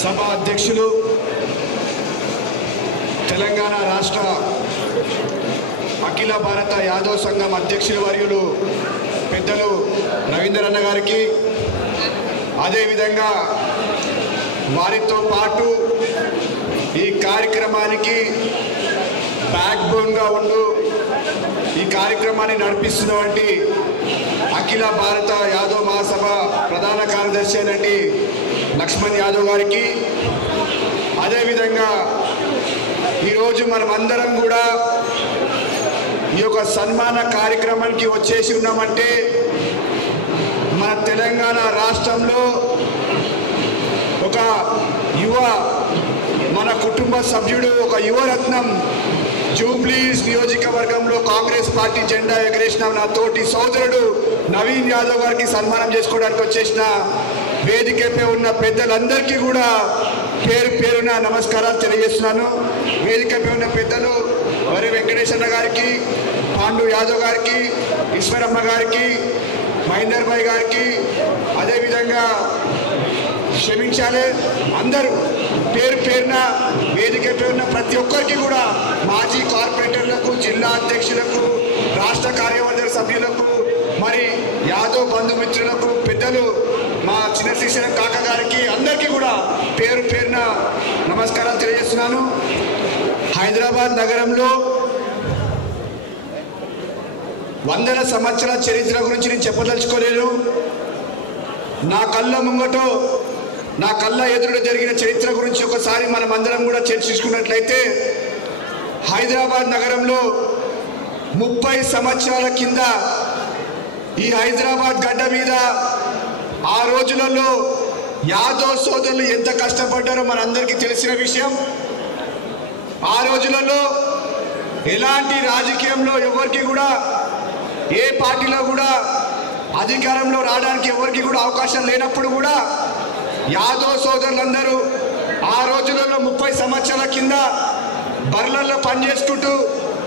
సభ అధ్యక్షులు తెలంగాణ రాష్ట్ర అఖిల భారత యాదవ్ సంఘం అధ్యక్షులు వర్యులు పెద్దలు రవీందర్ అన్న గారికి, అదేవిధంగా వారితో పాటు ఈ కార్యక్రమానికి బ్యాక్ బోన్గా ఉంటూ ఈ కార్యక్రమాన్ని నడిపిస్తున్నటువంటి అఖిల భారత యాదవ్ మహాసభ ప్రధాన కార్యదర్శి అయినటువంటి లక్ష్మణ్ యాదవ్ గారికి, అదేవిధంగా ఈరోజు మనమందరం కూడా ఈ యొక్క సన్మాన కార్యక్రమానికి వచ్చేసి ఉన్నామంటే మన తెలంగాణ రాష్ట్రంలో ఒక మన కుటుంబ సభ్యుడు, ఒక యువరత్నం జూబ్లీస్ నియోజకవర్గంలో కాంగ్రెస్ పార్టీ జెండా ఎగరేసిన నా తోటి సోదరుడు నవీన్ యాదవ్ గారికి సన్మానం చేసుకోవడానికి వచ్చేసిన వేదికపై ఉన్న పెద్దలందరికీ కూడా పేరు పేరున నమస్కారాలు తెలియజేస్తున్నాను. వేదికపై ఉన్న పెద్దలు వరి వెంకటేశ్వర గారికి, పాండు యాదవ్ గారికి, ఈశ్వరమ్మ గారికి, మహేందర్ భాయ్ గారికి, అదేవిధంగా క్షమించాలి అందరూ పేరు పేరున వేదికపై ఉన్న ప్రతి ఒక్కరికి కూడా, మాజీ కార్పొరేటర్లకు, జిల్లా అధ్యక్షులకు, రాష్ట్ర కార్యవర్గ సభ్యులకు, మరి యాదవ్ బంధుమిత్రులకు, పెద్దలు మా చిన్న శ్రీశైలం కాక గారికి, అందరికీ కూడా పేరు పేరున నమస్కారాలు తెలియజేస్తున్నాను. హైదరాబాద్ నగరంలో 100 సంవత్సరాల చరిత్ర గురించి నేను చెప్పదలుచుకోలేను. నా కళ్ళ ముంగటో, నా కళ్ళ ఎదురులో జరిగిన చరిత్ర గురించి ఒకసారి మనం అందరం కూడా చర్చించుకున్నట్లయితే, హైదరాబాద్ నగరంలో 30 సంవత్సరాల కింద ఈ హైదరాబాద్ గడ్డ మీద ఆ రోజులలో యాదవ్ సోదరులు ఎంత కష్టపడ్డారో మనందరికీ తెలిసిన విషయం. ఆ రోజులలో ఎలాంటి రాజకీయంలో ఎవరికి కూడా, ఏ పార్టీలో కూడా అధికారంలో రావడానికి ఎవరికి కూడా అవకాశం లేనప్పుడు కూడా యాదవ్ సోదరులందరూ ఆ రోజులలో 30 సంవత్సరాల కింద బర్లల్లో పనిచేసుకుంటూ,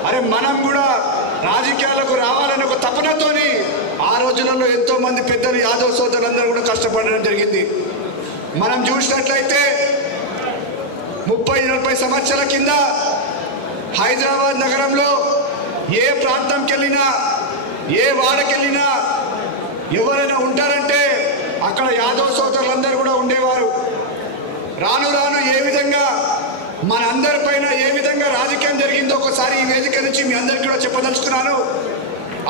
అరే మనం కూడా రాజకీయాలకు రావాలని ఒక తపనతోని ఆ రోజులలో ఎంతో మంది పెద్దలు యాదవ్ సోదరులందరూ కూడా కష్టపడడం జరిగింది. మనం చూసినట్లయితే 30-40 సంవత్సరాల కింద హైదరాబాద్ నగరంలో ఏ ప్రాంతంకి వెళ్ళినా, ఏ వాడకి వెళ్ళినా ఎవరైనా ఉంటారంటే అక్కడ యాదవ్ సోదరులందరూ కూడా ఉండేవారు. రాను రాను ఏ విధంగా మన అందరిపైన ఏ విధంగా రాజకీయం జరిగిందో ఒకసారి ఈ వేదిక నుంచి మీ అందరికీ కూడా చెప్పదలుచుకున్నాను.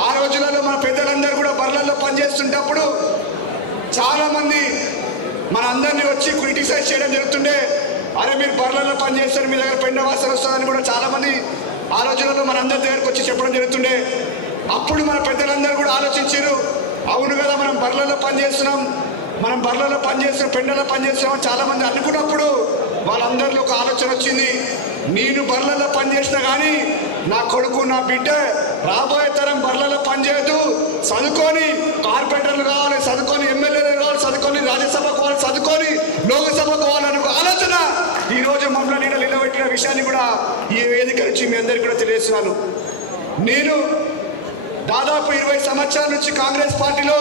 ఆ రోజులలో మన పెద్దలందరూ కూడా బర్లల్లో పనిచేస్తుంటప్పుడు చాలామంది మన అందరినీ వచ్చి క్రిటిసైజ్ చేయడం జరుగుతుండే. అరే మీరు బర్లల్లో పనిచేస్తారు, మీ దగ్గర పెండ వాసన వస్తుందని కూడా చాలామంది ఆ రోజులలో మన అందరి దగ్గరకు వచ్చి చెప్పడం జరుగుతుండే. అప్పుడు మన పెద్దలందరూ కూడా ఆలోచించారు, అవును కదా మనం బర్లలో పనిచేస్తున్నాం, మనం బర్లలో పనిచేస్తున్నాం, పెండలో పనిచేస్తున్నాం చాలామంది అనుకున్నప్పుడు వాళ్ళందరిలో ఒక ఆలోచన వచ్చింది. నేను బర్లలో పనిచేసినా కానీ నా కొడుకు, నా బిడ్డ రాబోయే తరం బర్లలో పనిచేయదు, చదువుకొని కార్పొరేటర్లు కావాలి, చదువుకొని ఎమ్మెల్యేలు కావాలి, చదువుకొని రాజ్యసభకు కావాలి, చదువుకొని లోకసభకు కావాలనే ఒక ఆలోచన ఈరోజు మమ్మల్ని నిలబెట్టిన విషయాన్ని కూడా ఈ వేదిక నుంచి మీ అందరికీ కూడా తెలియజేస్తున్నాను. నేను దాదాపు 20 సంవత్సరాల నుంచి కాంగ్రెస్ పార్టీలో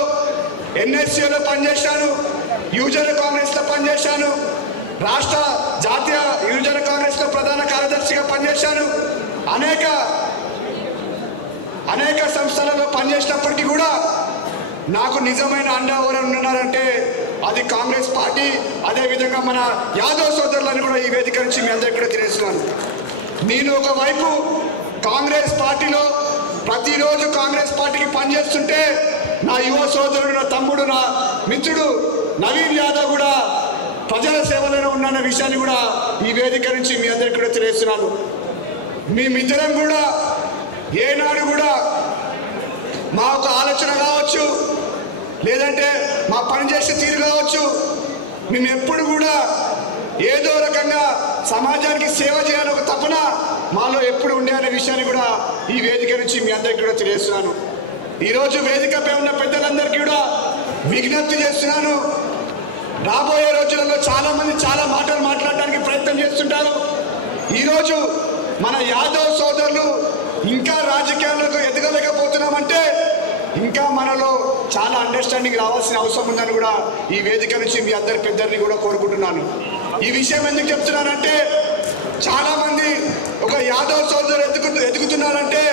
ఎన్ఎస్సీలో పనిచేశాను, యువజన కాంగ్రెస్లో పనిచేశాను, రాష్ట్ర జాతీయ యువజన కాంగ్రెస్లో ప్రధాన కార్యదర్శిగా పనిచేశాను. అనేక సంస్థలలో పనిచేసినప్పటికీ కూడా నాకు నిజమైన అండ ఎవరు ఉన్నారంటే అది కాంగ్రెస్ పార్టీ, అదేవిధంగా మన యాదవ్ సోదరులను కూడా ఈ వేదిక నుంచి మీ అందరికీ కూడా తెలియజేస్తున్నాను. నేను ఒకవైపు కాంగ్రెస్ పార్టీలో ప్రతిరోజు కాంగ్రెస్ పార్టీకి పనిచేస్తుంటే నా యువ సోదరుడు, నా తమ్ముడు, నా మిత్రుడు నవీన్ యాదవ్ కూడా ప్రజల సేవలోనే ఉన్న విషయాన్ని కూడా ఈ వేదిక నుంచి మీ అందరికీ కూడా తెలియజేస్తున్నాను. మేమిద్దరం కూడా ఏనాడు కూడా మా ఒక ఆలోచన కావచ్చు, లేదంటే మా పనిచేసే తీరు కావచ్చు, మేము ఎప్పుడు కూడా ఏదో రకంగా సమాజానికి సేవ చేయాలని ఒక తపన మాలో ఎప్పుడు ఉండే అనే విషయాన్ని కూడా ఈ వేదిక నుంచి మీ అందరికీ కూడా తెలియజేస్తున్నాను. ఈరోజు వేదికపై ఉన్న పెద్దలందరికీ కూడా విజ్ఞప్తి చేస్తున్నాను. రాబోయే రోజులలో చాలామంది చాలా మాటలు మాట్లాడడానికి ప్రయత్నం చేస్తుంటారు. ఈరోజు మన యాదవ్ సోదరులు ఇంకా రాజకీయాలకు ఎదగలేకపోతున్నామంటే ఇంకా మనలో చాలా అండర్స్టాండింగ్ రావాల్సిన అవసరం ఉందని కూడా ఈ వేదిక నుంచి మీ అందరి పెద్దల్ని కూడా కోరుకుంటున్నాను. ఈ విషయం ఎందుకు చెప్తున్నానంటే చాలా మంది ఒక యాదవ్ సోదరు ఎదుగుతున్నారంటే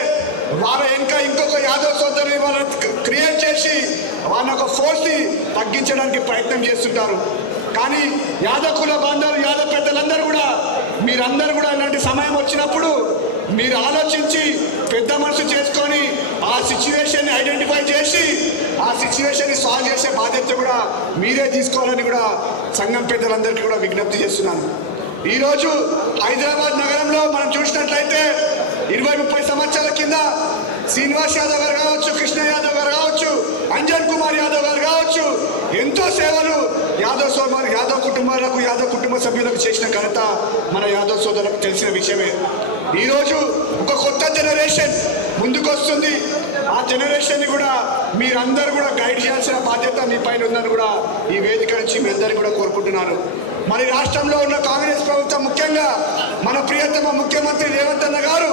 వాళ్ళ వెనుక ఇంకొక యాదవ్ సోదరుని వాళ్ళని క్రియేట్ చేసి వాళ్ళ ఒక ఫోర్స్ని తగ్గించడానికి ప్రయత్నం చేస్తుంటారు. కానీ యాదవ్ కుల బాంధవులు యాదవ్ పెద్దలందరూ కూడా మీరందరూ కూడా ఇలాంటి సమయం వచ్చినప్పుడు మీరు ఆలోచించి పెద్ద మనసు చేసుకొని ఆ సిచ్యువేషన్ని ఐడెంటిఫై చేసి ఆ సిచ్యువేషన్ని సాల్వ్ చేసే బాధ్యత కూడా మీరే తీసుకోవాలని కూడా సంఘం పెద్దలందరికీ కూడా విజ్ఞప్తి చేస్తున్నాను. ఈరోజు హైదరాబాద్ నగరంలో మనం చూసినట్లయితే 20-30 సంవత్సరాల కింద శ్రీనివాస్ యాదవ్ గారు కావచ్చు, కృష్ణ యాదవ్ గారు కావచ్చు, అంజన్ కుమార్ యాదవ్ గారు కావచ్చు, ఎంతో సేవలు యాదవ్ కుటుంబాలకు యాదవ్ కుటుంబ సభ్యులకు చేసిన ఘనత మన యాదవ్ సోదరులకు తెలిసిన విషయమే. ఈరోజు ఒక కొత్త జనరేషన్ ముందుకు వస్తుంది. ఆ జనరేషన్ని కూడా మీరందరూ కూడా గైడ్ చేయాల్సిన బాధ్యత మీ పైన ఉందని కూడా ఈ వేదిక నుంచి మీ అందరికీ కూడా కోరుకుంటున్నాను. మరి రాష్ట్రంలో ఉన్న కాంగ్రెస్ ప్రభుత్వం ముఖ్యంగా మన ప్రియతమ ముఖ్యమంత్రి రేవంత్ అన్న గారు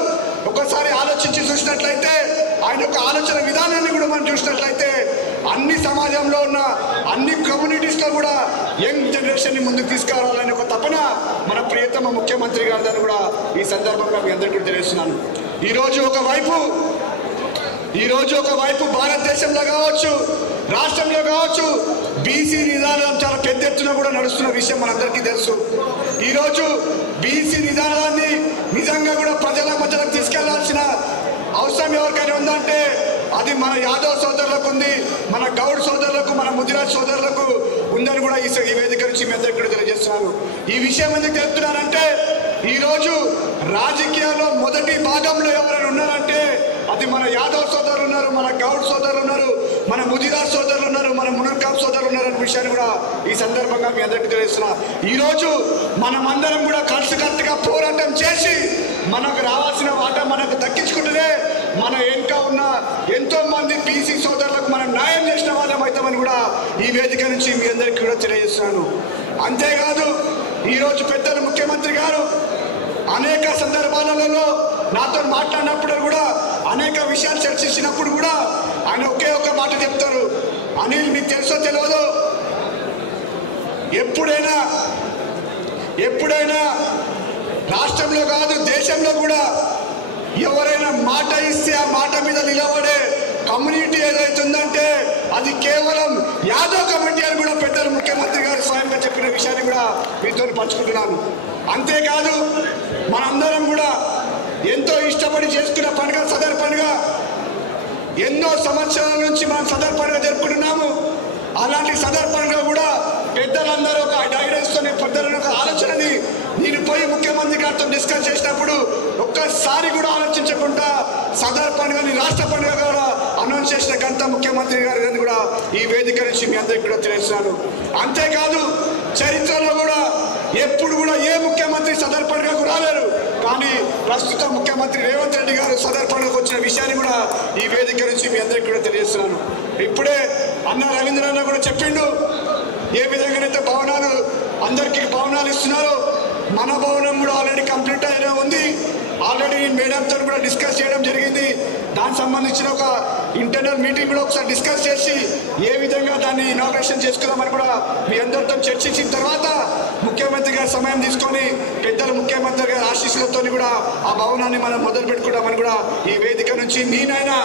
ఒకసారి ఆలోచించి చూసినట్లయితే ఆయన యొక్క ఆలోచన విధానాన్ని కూడా మనం చూసినట్లయితే అన్ని సమాజంలో ఉన్న అన్ని కమ్యూనిటీస్లో కూడా యంగ్ జనరేషన్ని ముందుకు తీసుకురావాలని ఒక తపన మన ప్రియతమ ముఖ్యమంత్రి గారిని కూడా ఈ సందర్భంగా మీ అందరికీ కూడా తెలియజేస్తున్నాను. ఈరోజు ఒకవైపు భారతదేశంలో కావచ్చు, రాష్ట్రంలో కావచ్చు, బీసీ నిదానం చాలా పెద్ద ఎత్తున కూడా నడుస్తున్న విషయం మనందరికీ తెలుసు. ఈరోజు బీసీ నిదానాన్ని నిజంగా కూడా ప్రజల మధ్యలోకి తీసుకెళ్లాల్సిన అవసరం ఎవరికైనా ఉందంటే అది మన యాదవ్ సోదరులకు ఉంది, మన గౌడ్ సోదరులకు, మన ముదిరాజ్ సోదరులకు ఉందని కూడా ఈ వేదిక నుంచి మీ అందరికీ కూడా తెలియజేస్తున్నాను. ఈ విషయం ఎందుకు చెప్తున్నానంటే ఈరోజు రాజకీయాల్లో మొదటి భాగంలో ఎవరైనా ఉన్నారంటే అది మన యాదవ్ సోదరులు ఉన్నారు, మన గౌడ్ సోదరులు ఉన్నారు, మన ముదిరాజ్ సోదరులు ఉన్నారు, మన మునర్కాబ్ సోదరులు ఉన్నారు అనే విషయాన్ని కూడా ఈ సందర్భంగా మీ అందరికీ తెలియజేస్తున్నా. ఈరోజు మనమందరం కూడా కలిసికట్టుగా పోరాటం చేసి మనకు రావాల్సిన వాటా మనకు దక్కించుకుంటేనే మన వెనుక ఉన్న ఎంతో మంది బీసీ సోదరులకు మనం న్యాయం చేసిన వాళ్ళం అవుతామని కూడా ఈ వేదిక నుంచి మీ అందరికీ కూడా తెలియజేస్తున్నాను. అంతేకాదు ఈరోజు పెద్దలు ముఖ్యమంత్రి గారు అనేక సందర్భాలలో నాతో మాట్లాడినప్పుడు కూడా అనేక విషయాలు చర్చించినప్పుడు కూడా ఆయన ఒకే ఒక మాట చెప్తారు, అనిల్ మీకు తెలుసో తెలియదు, ఎప్పుడైనా రాష్ట్రంలో కాదు దేశంలో కూడా ఎవరైనా మాట ఇస్తే ఆ మాట మీద నిలబడే కమ్యూనిటీ ఏదైతే ఉందంటే అది కేవలం యాదవ్ కమిటీ అని కూడా పెద్దలు ముఖ్యమంత్రి గారు స్వయంగా చెప్పిన విషయాన్ని కూడా మీతో పంచుకుంటున్నాను. అంతేకాదు మనందరం కూడా ఎంతో ఇష్టపడి చేసుకున్న పండుగ సదర్ పండుగ, ఎన్నో సంవత్సరాల నుంచి మనం సదర్ పండుగ జరుపుకుంటున్నాము. అలాంటి సదర్ పండుగ కూడా పెద్దలందరూ ఒక గైడెన్స్తో పెద్దలను ఒక ఆలోచనని నేను పోయి ముఖ్యమంత్రి గారితో డిస్కస్ చేసినప్పుడు ఒక్కసారి కూడా ఆలోచించకుండా సదర్ పండుగని రాష్ట్ర పండుగ కూడా అనౌన్స్ చేసిన ఘనత ముఖ్యమంత్రి గారిని కూడా ఈ వేదిక నుంచి మీ అందరికీ కూడా తెలియజేస్తున్నాను. అంతేకాదు చరిత్రలో కూడా ఎప్పుడు కూడా ఏ ముఖ్యమంత్రి సదర్ పండుగకు రాలేరు, కానీ ప్రస్తుత ముఖ్యమంత్రి రేవంత్ రెడ్డి గారు సదర్ పండుగకు వచ్చిన విషయాన్ని కూడా ఈ వేదిక నుంచి మీ అందరికీ కూడా తెలియజేస్తున్నాను. ఇప్పుడే అన్న రవీంద్ర అన్న కూడా చెప్పిండు ఏ విధంగానైతే అందరికీ భవనాలు ఇస్తున్నారో మన భవనం కూడా ఆల్రెడీ కంప్లీట్ అయినా ఉంది. ఆల్రెడీ మేడంతో కూడా డిస్కస్ చేయడం జరిగింది. దానికి సంబంధించిన ఒక ఇంటర్నల్ మీటింగ్ కూడా ఒకసారి డిస్కస్ చేసి ఏ విధంగా దాన్ని ఇనాగ్రేషన్ చేసుకుందామని కూడా మీ అందరితో చర్చించిన తర్వాత ముఖ్యమంత్రి గారి సమయం తీసుకొని పెద్దలు ముఖ్యమంత్రి గారి ఆశీస్సులతో కూడా ఆ భవనాన్ని మనం మొదలు పెట్టుకుంటామని కూడా ఈ వేదిక నుంచి నేనైనా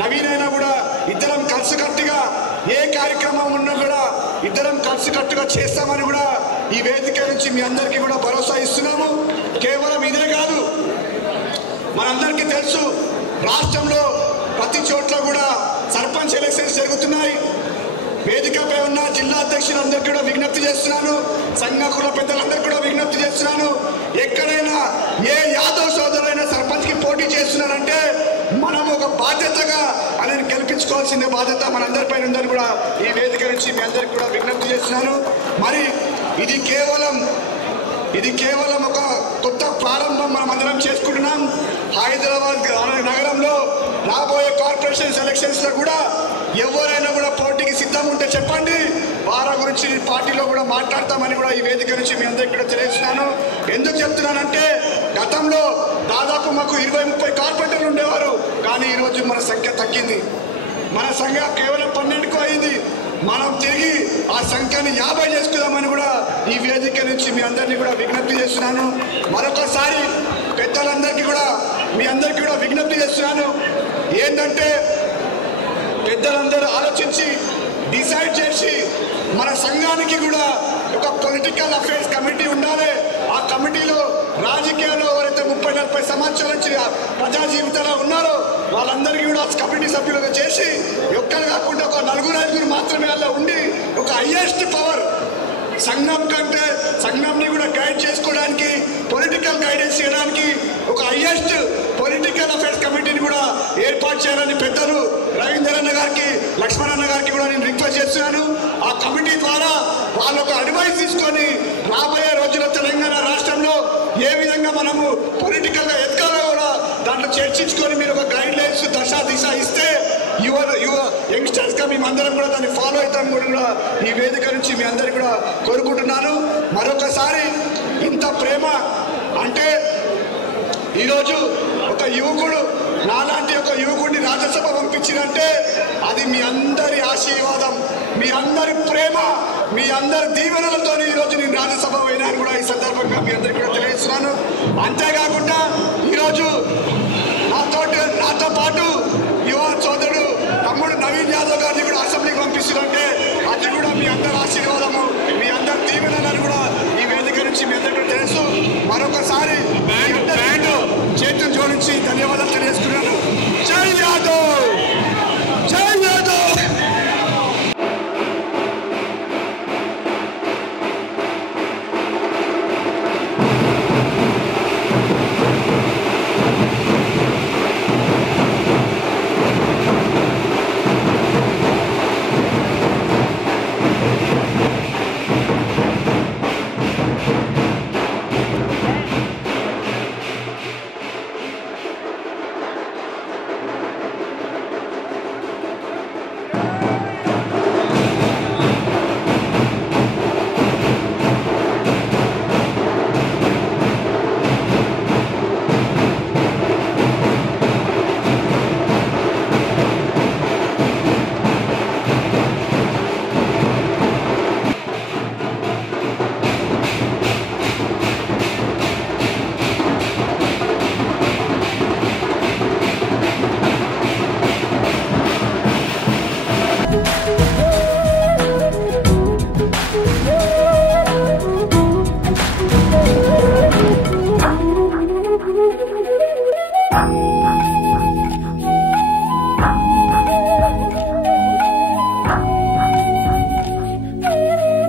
నవీన్ అయినా కూడా ఇద్దరం కలిసికట్టుగా ఏ కార్యక్రమం ఉన్నా కూడా ఇద్దరం కలిసికట్టుగా చేస్తామని కూడా ఈ వేదిక నుంచి మీ అందరికీ కూడా భరోసా ఇస్తున్నాము. కేవలం ఇదే కాదు, మనందరికీ తెలుసు రాష్ట్రంలో ప్రతి చోట్ల కూడా సర్పంచ్ ఎలక్షన్స్ జరుగుతున్నాయి. వేదికపై ఉన్న జిల్లా అధ్యక్షులందరికీ కూడా విజ్ఞప్తి చేస్తున్నాను, సంఘ కుల పెద్దలందరికీ కూడా విజ్ఞప్తి చేస్తున్నాను. ఎక్కడైనా ఏ యాదవ్ సోదరులైనా సర్పంచ్కి పోటీ చేస్తున్నారంటే మనం ఒక బాధ్యతగా ఆయన గెలిపించుకోవాల్సిందే బాధ్యత మనందరిపైన ఉందని కూడా ఈ వేదిక నుంచి మీ అందరికీ కూడా విజ్ఞప్తి చేస్తున్నాను. మరి ఇది కేవలం ఒక కొత్త ప్రారంభం మనం అందరం చేసుకుంటున్నాం. హైదరాబాద్ నగరంలో రాబోయే కార్పొరేషన్ ఎలక్షన్స్లో కూడా ఎవరైనా కూడా పోటీకి సిద్ధం ఉంటే చెప్పండి, వారి గురించి పార్టీలో కూడా మాట్లాడతామని కూడా ఈ వేదిక నుంచి మీ అందరికీ కూడా తెలియజేస్తున్నాను. ఎందుకు చెప్తున్నానంటే గతంలో దాదాపు మాకు 20-30 కార్పొరేటర్లు ఉండేవారు, కానీ ఈరోజు మన సంఖ్య తగ్గింది. మన సంఖ్య కేవలం 12కు అయింది. మనం తిరిగి ఆ సంఖ్యని 50 చేసుకుందామని కూడా ఈ వేదిక నుంచి మీ అందరినీ కూడా విజ్ఞప్తి చేస్తున్నాను. మరొకసారి పెద్దలందరికీ కూడా మీ అందరికీ కూడా విజ్ఞప్తి చేస్తున్నాను. ఏంటంటే పెద్దలందరూ ఆలోచించి డిసైడ్ చేసి మన సంఘానికి కూడా ఒక పొలిటికల్ అఫైర్స్ కమిటీ ఉండాలి. ఆ కమిటీలో రాజకీయాల్లో ఎవరైతే 30-40 సంవత్సరాల నుంచి ప్రజా జీవితంలో ఉన్నారో వాళ్ళందరికీ కూడా కమిటీ సభ్యులుగా చేసి ఒక్కరు కాకుండా ఒక 4-5 మాత్రమే అలా ఉండి ఒక హైయెస్ట్ పవర్ సంఘం కంటే సంఘంని కూడా గైడ్ చేసుకోవడానికి, పొలిటికల్ గైడెన్స్ చేయడానికి ఒక హైయెస్ట్ పొలిటికల్ అఫైర్స్ కమిటీని కూడా ఏర్పాటు చేయాలని పెద్దలు రవీందర్ అన్న గారికి, లక్ష్మణ్ అన్న గారికి కూడా నేను రిక్వెస్ట్ చేస్తున్నాను. ఆ కమిటీ ద్వారా వాళ్ళు ఒక అడ్వైస్ తీసుకొని రాబోయే రోజుల్లో తెలంగాణ రాష్ట్రంలో ఏ విధంగా మనము పొలిటికల్గా ఎదగాలో కూడా దాంట్లో చర్చించుకొని మీరు ఒక గైడ్ లైన్స్ దిశ ఇస్తే యువ యంగ్స్టర్స్గా మేమందరం కూడా దాన్ని ఫాలో అవుతాం కూడా ఈ వేదిక నుంచి మీ అందరికీ కూడా కోరుకుంటున్నాను. మరొకసారి ఇంత ప్రేమ అంటే ఈరోజు ఒక యువకుడు నాలాంటి ఒక యువకుడిని రాజ్యసభ పంపించిందంటే అది మీ అందరి ఆశీర్వాదం, మీ అందరి ప్రేమ, మీ అందరి దీవెనలతో ఈరోజు నేను రాజ్యసభ అయినాను కూడా ఈ సందర్భంగా మీ అందరికీ కూడా తెలియజేస్తున్నాను. అంతేకాకుండా ఈరోజు నాతో పాటు యువ సోదరుడు తమ్ముడు నవీన్ యాదవ్ గారిని కూడా అసెంబ్లీకి పంపిస్తుందంటే అది కూడా మీ అందరి ఆశీర్వాదము, మీ అందరి దీవెనలను కూడా ఈ వేదిక నుంచి మీ అందరికీ తెలుసు. మరొకసారి చేతులు జోడించి ధన్యవాదాలు తెలియజేస్తున్నాను. జై యాదవ్, జై యాదవ్.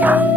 Bye.